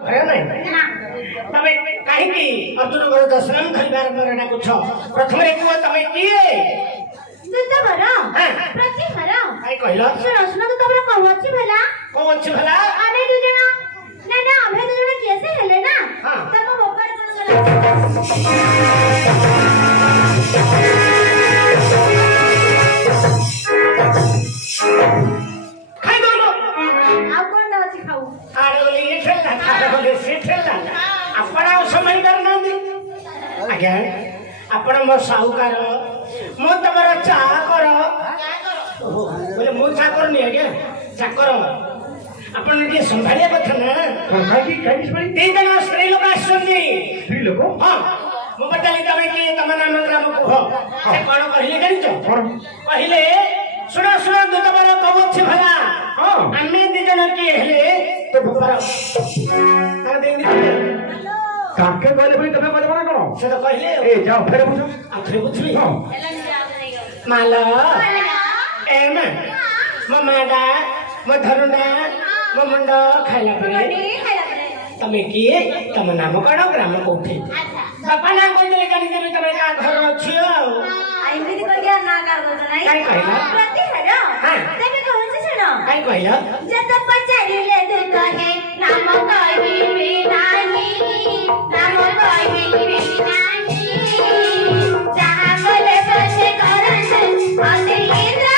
भय नहीं तमे कहीं अर्जुन को दर्शन खरीदार करना कुछ प्रथम रे को तमे किए दुद्ध भरा प्रति भरा काई कहला सुनो तो तमरा कहू अछि भला आमे दु जना ना आमे दु जना कैसे हेले ना तम बब्बर कोन खाई दो आ कोन अछि खाऊ आरे बोले ये खेलना खाना बोले से खेलना अपना समय करना दी आज्ञा आपण मो साहुकार मो तमरा चाह कर बोले मो चाह करनी आज्ञा चाकर आपण के संभालिया कथा ना काकी काकी संभाली तीन जन स्त्री लोक आछंदी स्त्री लोक हां मो बताली तमे के तम नाम ग्राम कह से कोन कहले जानिचो कहले सुनो सुनो दु तमरा कहू छी भला हां अन्य दी जन के हेले तो भूपार ता दे दी काके कहले भाई तमे कहले बना कोन से तो कहले ए जाओ फेरे पूछो आखरे बुझली हां माला एम ममाडा मधरुडा ममुंडा खाइला परे तमे किए तम नाम कण ग्राम कोठी बापा ना कोइ दे जानि दे तमे का घर छियो आई भी कर गया ना कर दो नहीं काई कहला प्रति हरा हां तमे कहू छ सुनो काई कहला जत पचारिले दे कहे नाम कहिबी नाही नाम कहिबी नाही जहां बोले बसे करन अते इंद्र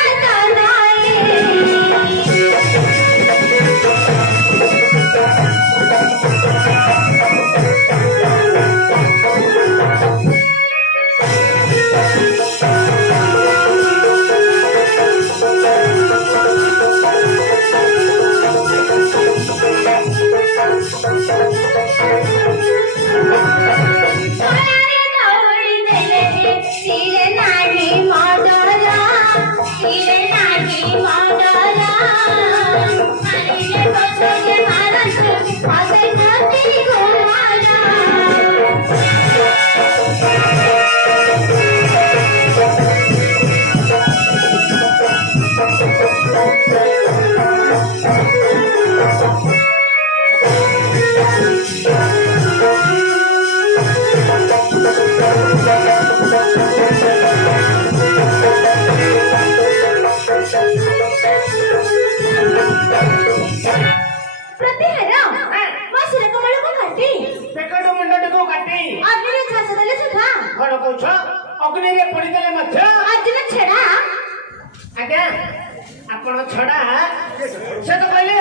अग्नि पड़ी देले मध्य अर्जुन छड़ा आज्ञा आपण छड़ा से तो कहले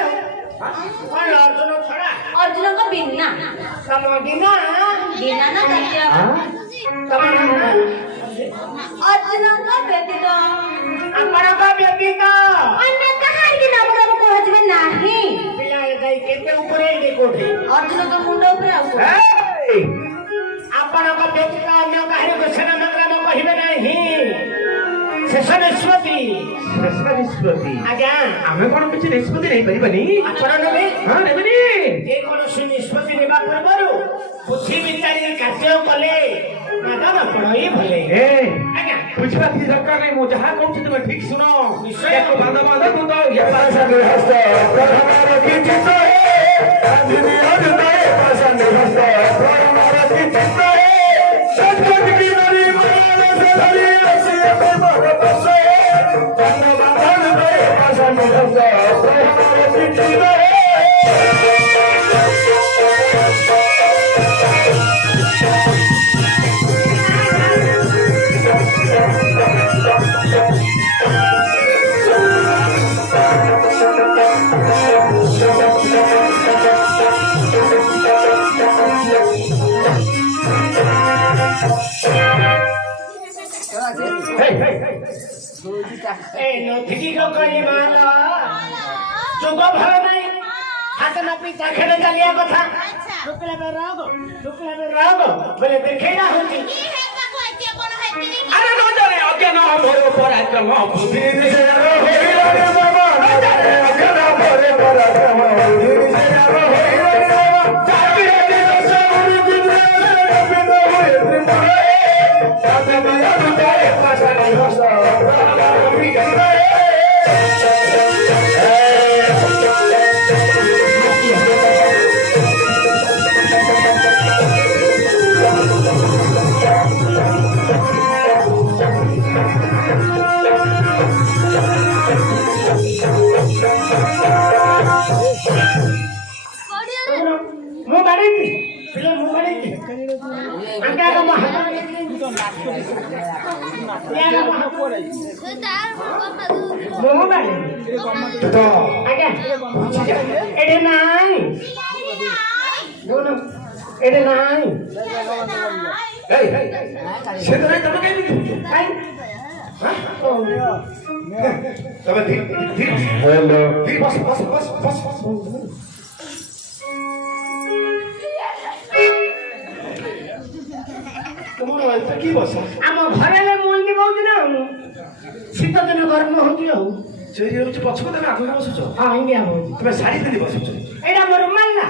कौन अर्जुन छड़ा अर्जुन को बिना तम बिना बिना ना दैत्य तम अर्जुन को व्यतीत आपण को व्यतीत अन्य कहां के नाम ग्राम कहजबे नाही पिला गई केते ऊपर दे कोठे अर्जुन को मुंड ऊपर आउ आपण को व्यतीत अन्य कहां को सेना ग्राम कहिबे नाही शेष निष्पत्ति आज्ञा आमे कोन किछि निष्पत्ति नै परिबनी आपण नेबे हां नेबनी ए कोन से निष्पत्ति नेबा परबारु बुद्धि विचारी कार्य कले मैडम आपण ही भले ए आज्ञा बुझबा की दरकार नै मो जहा कहू छी तुम ठीक सुनो निश्चय एको बांधा बांधा तू तो ये पासा गृहस्थ प्रथमार की चित्त है आदिनी अजय पासा गृहस्थ प्रथमार की चित्त है सत्य की नरी मान से धरी असिय पे भगत से बांधा बांधा दे पासा गृहस्थ प्रथमार की चित्त है ए नथिकी को कहि माला जोग भर नहीं हाथ न पीछा खेले चलिया कथा रुकला बे राग बोले देखेला होती अरे न जाने अज्ञान मोर पराक्रम बुद्धि से होई रे बाबा न जाने अज्ञान मोर पराक्रम बुद्धि से होई रे बाबा जाति रे दशमुनि जिने बिंद होई त्रिपुरे जाति बिया दुताए पासा नहीं हसा प्रहलाद भी करे ମୁଁ ବାଡ଼େଇଛି ପିଲା ମୁଁ ବାଡ଼େଇଛି ଆଙ୍କେ ଆଗ ମୋ ହାତ ମୁଁ ବାଡ଼େଇଛି ତ ଆଜ୍ଞା ଏଠି ନାଇଁ ଏଠି ନାଇଁ এই সে তো নাই তবে কেন କାଇଁ তবে ধীর ধীর হ্যালো ধীর বস বস বস বস তোমার এটা কি বস ଆମ ଘରେ ମୁଁ ଏମିତି କହୁଛି ନା ଶୀତ ଦିନ ଗରମ ହଉଛି ଆଉ সেই হচ্ছে পছন্দ তুমি আগে বসুছ ହଁ ଇଣ୍ଡିଆ ହଉଛି তুমি শাড়ি পিন্ধি বসুছ ଏଇଟା ମୋର ମାଲ୍ଲା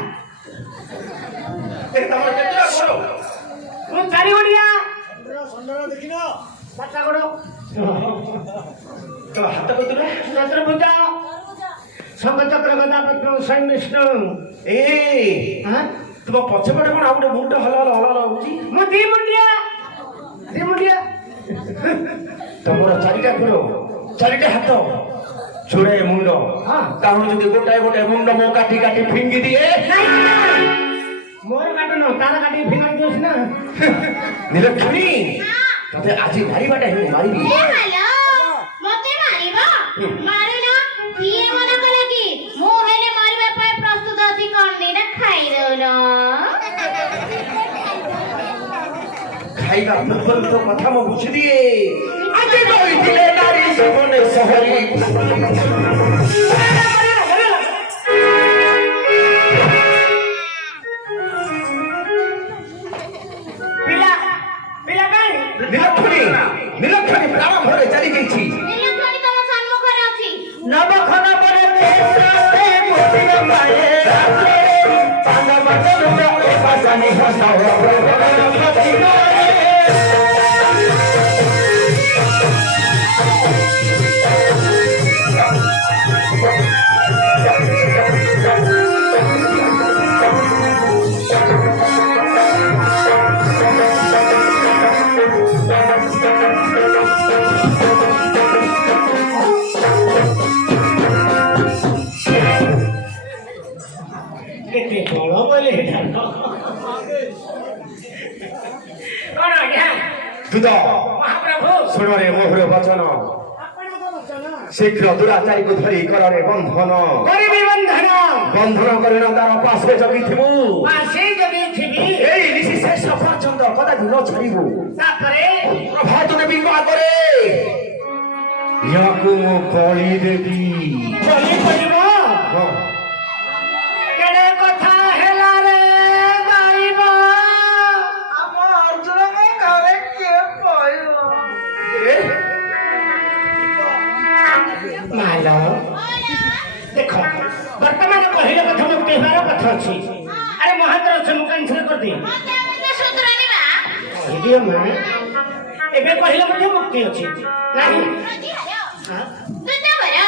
এই তোমার কেতটা করো ମୁଁ ଚାରି ଗୋଡ଼ିଆ দেখিন ବାଟା ଗୋଡ଼ তো হাত কতটা ଚତୁର୍ଭୁଜ ଶଙ୍ଖ ଚକ୍ର ଗଦା ପଦ୍ମ ସ୍ୱୟଂ ବିଷ୍ଣୁ এই ହଁ তোমার পছপটে কোন আউটে মুন্ড হল হল হল হচ্ছে ମୁଁ ଦି ମୁଣ୍ଡିଆ তোমার চারিটা ঘর চারিটা হাত জোড়ে মুন্ড হ্যাঁ তাহলে যদি গোটায় গোটায় মুন্ড মো কাটি কাটি ফিঙ্গি দিয়ে ମୋର କାଟ ନ ତାର କାଟି ଫିଙ୍ଗାଇ ଦିଅଛି ନା নিলক্ষণী তাতে আজি মারিবাটা হে মারিবি হ্যালো মতে মারিব মারুন কিয়ে মনে কলে কি মু হেলে মারিবা পাই প্রস্তুত আছি কোন দিনা খাই দউন খাইবা পূর্বରୁ তো কথা মো বুঝি দিয়ে আজি কইছিলে নারী জীবনে শহরী ପିଲା ପିଲା କାଇଁ নিলক্ষণী প্রাণ ভরে চালি গেছি নিলক্ষণী তম সম্মুখরে আছি নবক্ষণ পরে দেশে মুক্তির পায়ে রাখে পাঙ্গা মাঝে রুমে এ পাশানি ভাষা କେତେ ବଳ ବୋଲେ କଣ ଆଜ୍ଞା তুদ ମହାପ୍ରଭୁ শুণরে মোহর বচন শীঘ্র দুরাচারীকে ধরি কররে বন্ধন କରିବି ବନ୍ଧନ বন্ধন করিন তার পাশে জগিথিবু ଆସି ଜଗେଇଥିବି এই ঋষি শেষ পর্যন্ত কদাপি ন ছাড়িবু ତାପରେ প্রভাত দেবীଙ୍କ আগে ইয়াকু মো বলি দেবী ବଳି ପଡ଼ିବ হ্যাঁ କେଡ଼େ କଥା ହେଲା ରେ ଗାଇବ ମାଲ ଦେଖ ବର୍ତ୍ତମାନ କହିଲେ କଥା ମୁକ୍ତି ହେବାର କଥା ଅଛି ଆରେ ମହାଦେବ ଅଛି ମୁଁ କ୍ୟାନ୍ସଲ କରିଦିଏ ମତେ ଆମେ ସୂତ୍ର নিবা କହିଦିଅ ମା ଏବେ କହିଲେ ମଧ୍ୟ ମୁକ୍ତି ଅଛି ନାହିଁ প্রতি হালো দুটা বড়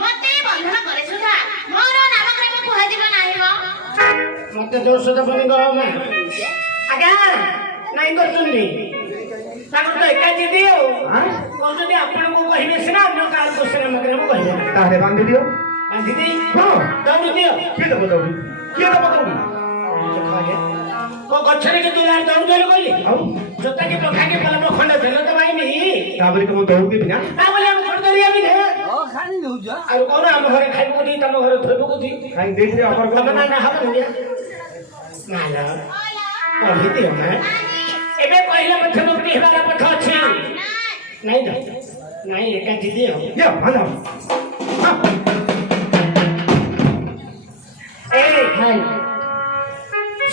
মতে বন্ধন করে সুধা মোর নামক্রম কুহাଯିବ ନାହିଁ ମ ମତେ ଦୋଷ ଦେବନି ଗହ ମା ଆଜ୍ଞା ନାଇଁ କରୁଛନ୍ତି ତାଙ୍କୁ ତ ଏକାଠି ଦିଅ କହୁଛନ୍ତି ଆପଣଙ୍କୁ କହିବେ ସିନା ଅନ୍ୟ କାହାକୁ ସିନା ନାମକ୍ରମ କହିବେ তাহলে বান্ধি দিও ବାନ୍ଧି ଦେଇ হ্যাঁ ଦୌଡ଼ି ଦିଅ কি দেব দৌড়ি কি দেব দৌড়ি କୋଉ ଗଛରେ କି ଦୁଲାର ଦୌଡ଼ି ଦେଲେ କହିଲେ ଆଉ ଜୋତା କି ପଖା କି ପଲମ ଖଣ୍ଡେ ଦେଲେ ତ ଭାଇନି ତାପରେ କି ମୁଁ ଦୌଡ଼ି ଦେବି ନା ତା ବୋଲି ଆମେ କଣ କରିବା ବି ଆଉ କଣ ଆମ ଘରେ ଖାଇବୁ କୋଠି ତମ ଘରେ ଧୋଇବୁ କୋଠି କାଇଁ ଦେଇଥିଲେ ଆମର ତମେ କଣ ନା ହବ ନାଲ କହିଦିଅ ମା ଏବେ କହିଲେ ମଧ୍ୟ ମୁକ୍ତି ହେବାର ପଥ ଅଛି ନାଇଁ ତ ନାଇଁ ଏକାଠି ଦିଅ ইয়া ভালো এই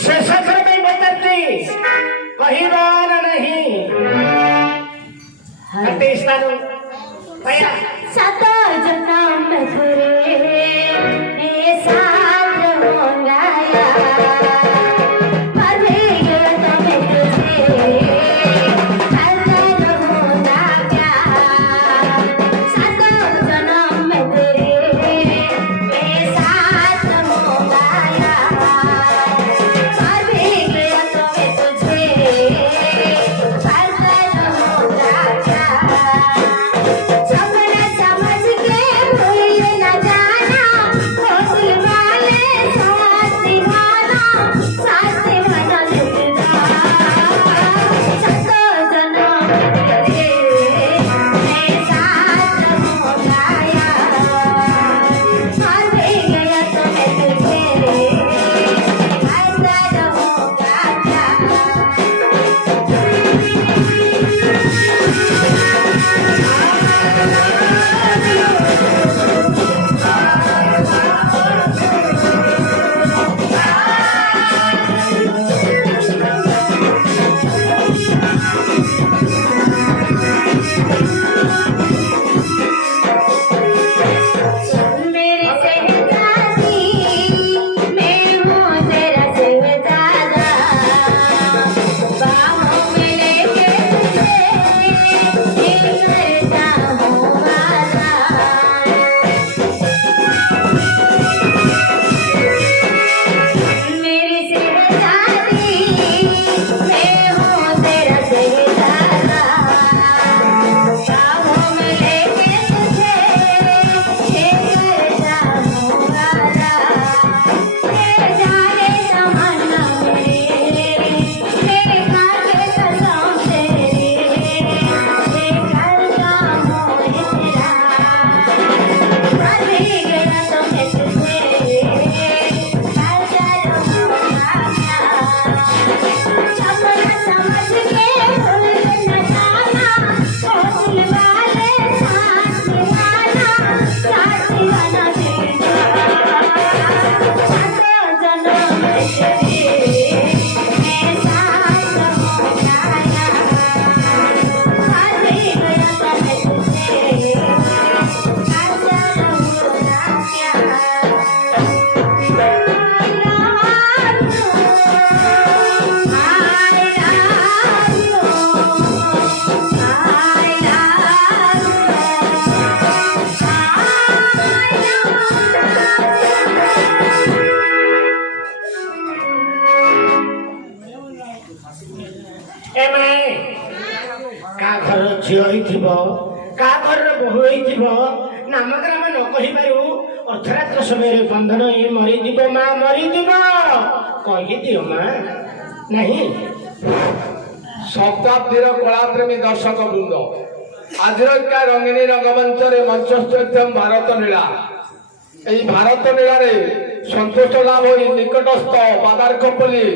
ଶେଷ ଥର ପାଇଁ ପଚାରୁଛି କହିବ ନା ନାହିଁ କାଟି ସ୍ଥାନ ପାଇବା सात जन्म में तेरे साथ होऊंगा पर ये तो मैं तुझे हर रहूंगा क्या सात जन्म में तेरे साथ होऊंगा पर ये तो मैं तुझे हर रहूंगा क्या सपना समझ के भूल न जाना ଏମେ କା ଘର ଝିଅ ହେଇଥିବ କା ଘରର ବୋହୂ ହେଇଥିବ ନାମଗ୍ରାମ ନ କହିବାରୁ ଅର୍ଥରାତ୍ର ସମୟରେ ବନ୍ଧନ ହେଇ ମରିଯିବ ମା ମରିଯିବ କହିଦିଅ ମା ନାହିଁ। ଶତାବ୍ଦୀର କଳାପ୍ରେମୀ ଦର୍ଶକ ବୃନ୍ଦ, ଆଜିର ଏକା ରଙ୍ଗିନୀ ରଙ୍ଗମଞ୍ଚରେ ମଞ୍ଚସ୍ଥ ଭାରତ ନୀଳା। এই ଭାରତ ନୀଳାରେ ସନ୍ତୁଷ୍ଟ ଲାଭ ହୋଇ ନିକଟସ୍ଥ ପାଦାର୍କପଲ୍ଲୀ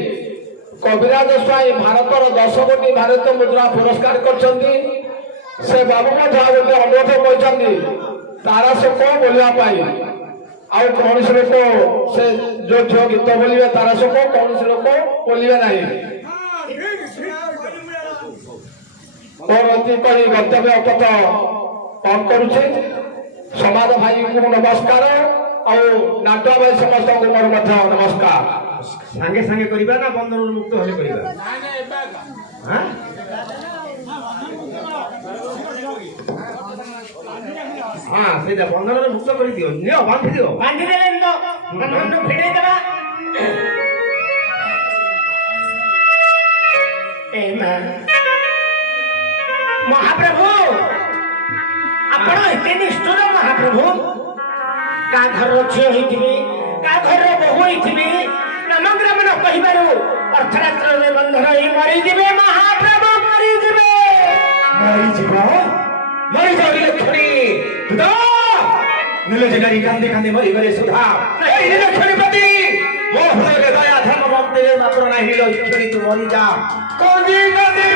କବିରାଜ ସ୍ୱାଇଁ ଭାରତର 10 କୋଟି ଭାରତୀୟ ମୁଦ୍ରା ପୁରସ୍କାର କରିଛନ୍ତି। ସେ ବାବୁ ମଧ୍ୟ ଗୋଟେ ଅନୁରୋଧ କରିଛନ୍ତି ତାରା ସେ କଣ ବୋଲିବା ପାଇଁ। ଆଉ କୌଣସି ଲୋକ ସେ ଯୋଉ ଝିଅ ଗୀତ ବୋଲିବେ ତାରା ସେ କୌଣସି ଲୋକ ବୋଲିବେ ନାହିଁ। ମୋର ଏତିକି କହି ବକ୍ତବ୍ୟ ଅପତ ବନ୍ଦ କରୁଛି। ସମାଜ ଭାଇଙ୍କୁ ନମସ୍କାର ଆଉ ନାଟୁଆ ଭାଇ ସମସ୍ତଙ୍କୁ ମୋର ମଧ୍ୟ ନମସ୍କାର। ସାଙ୍ଗେ ସାଙ୍ଗେ କରିବା ନା ବନ୍ଧନରୁ ମୁକ୍ତ ହେଲେ କରିବା? ହଁ ସେଇଟା ବନ୍ଧନରୁ ମୁକ୍ତ କରିଦିଅ, ନିଅ ବାନ୍ଧି ଦିଅ। ବାନ୍ଧିଦେଲେ ତ ବନ୍ଧନରୁ ଫେରେଇ ଦେବା। ଏ ମା ମହାପ୍ରଭୁ ଆପଣ ଏତେ ନିଷ୍ଠୁର ମହାପ୍ରଭୁ। କା ଘରର ଝିଅ ହେଇଥିବେ କା ଘରର ବୋହୂ ହେଇଥିବେ ନାମଗ୍ରାମ ନ କହିବାରୁ ଅର୍ଥରାତ୍ରରେ ବନ୍ଧନ ହେଇ ମରିଯିବେ ମହାପ୍ରଭୁ ମରିଯିବେ। ମରିଯିବ ମରିଯାଉ ଲକ୍ଷ୍ମୀ ନୀଳଜିନାରୀ କାନ୍ଦି କାନ୍ଦି ମରିଗଲେ ସୁଧା। ଲକ୍ଷ୍ମୀପତି ମୋ ହୃଦୟରେ ଦୟା ଧର୍ମ ମନ୍ଦିରେ ମାତ୍ର ନାହିଁ। ଲକ୍ଷ୍ମୀ ତୁ ମରିଯା। କାନ୍ଦି କାନ୍ଦି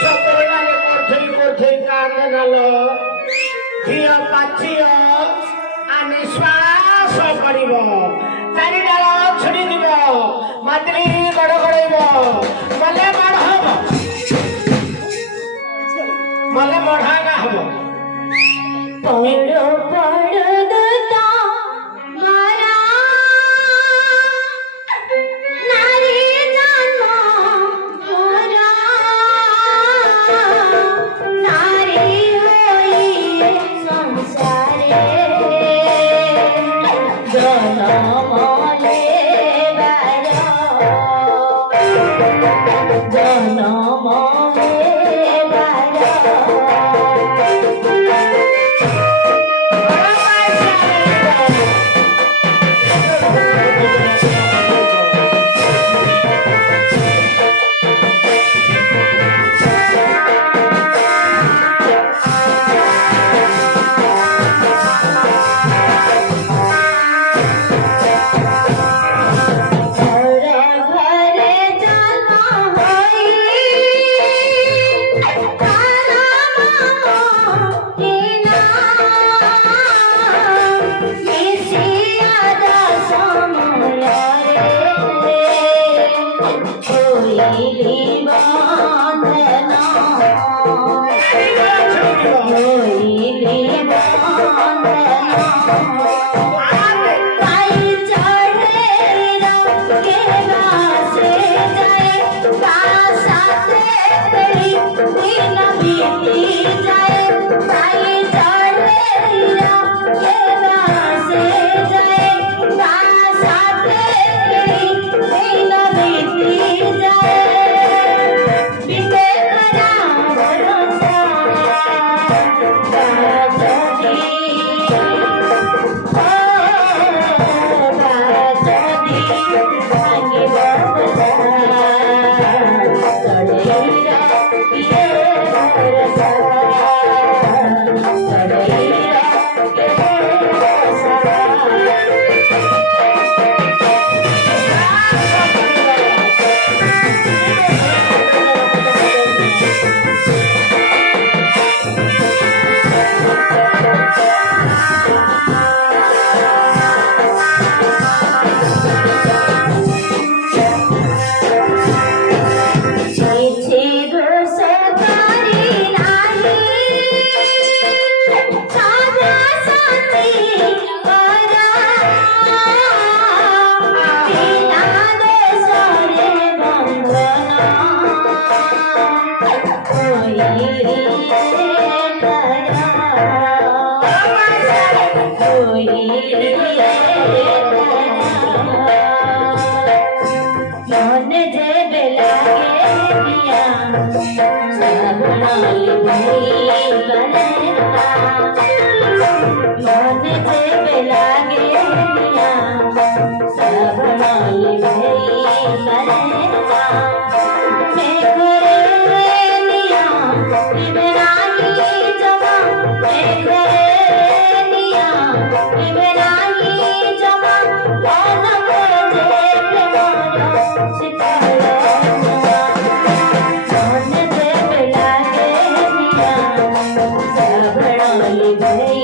ସବୁବେଳେ କୋଠେଇ କାନ୍ଦେ ନାଲ ଝିଅ ପାଚିଅ ଆମେ ଶ୍ୱାସ କରିବ ଚାରି ଡାଳ ଛିଡ଼ି ଯିବ ମାଦ୍ରୀ ଗଡ଼ ଗଡ଼େଇବ ମଲେ ମାଡ଼ ହବ ମଲେ ମଢ଼ାଙ୍ଗା ହବ ପଡ଼ ପଡ଼ଦତା ମାରା ନାରୀ ଜନ୍ମ ମୋରା ନାରୀ ହୋଇ ସଂସାରେ ଜନମ ଲେବାର ଜନମ ଲେବାର ଘରେ ଜନ୍ମ ହୋଇ ତାରା ମାମକିନା ମିଶିଆଦ ସମୟରେ ହୋଇଲି ବନ୍ଧନ ହୋଇଲି ବନ୍ଧନ पाई चढ़े रंगेला से जाए पासाते तेरी दिन बीती जाए पाई चढ़े रंगेला से जाए पासाते तेरी दिन बीती जाए बीते करा भरोसा मन जे बेलागे दिया सब नाल भई बनता मन जे बेलागे दिया सब नाल भई बनता मैं करे दिया इबराही जमा मैं करे दिया इबराही जमा कौन मुझे भई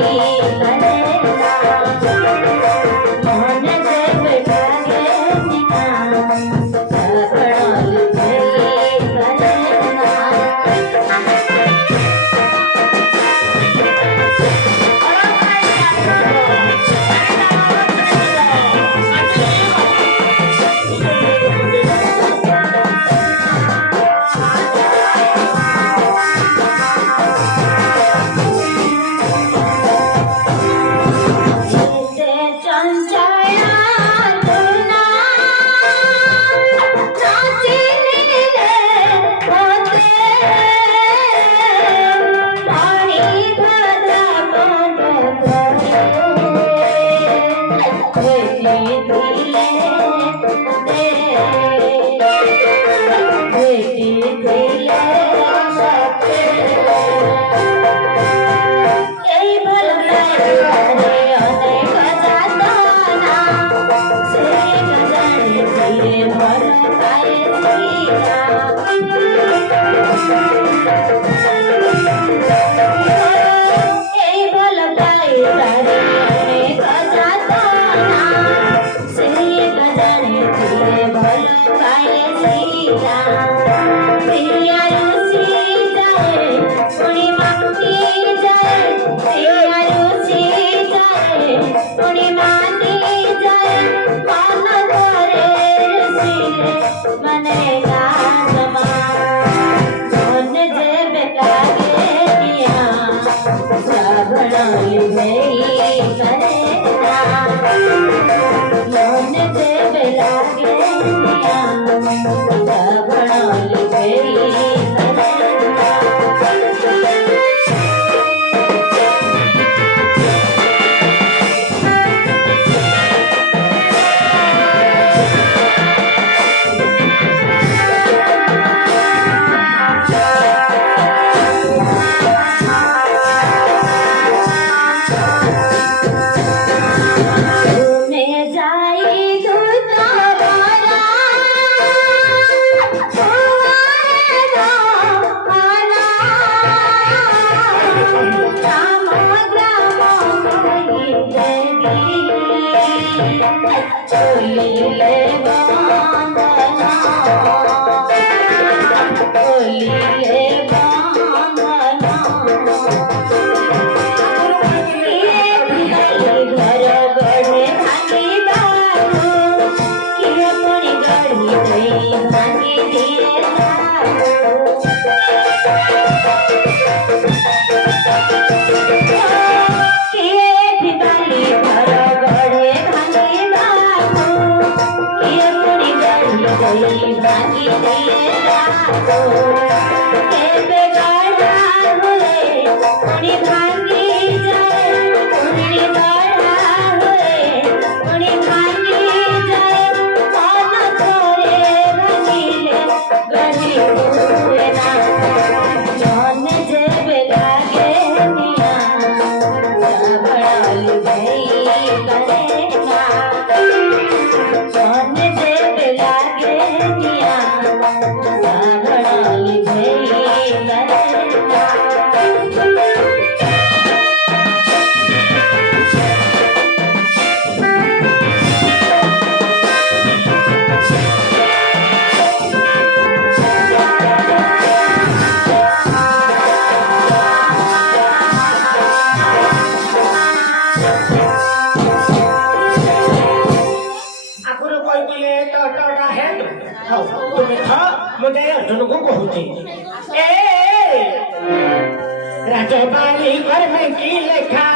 राजबाड़ी घर में की लेखा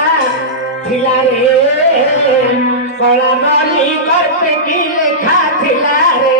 थिला रे कला माली घर पे की लेखा थिला रे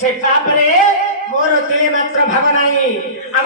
से तापरे मोर तिले मात्र भाव नाही।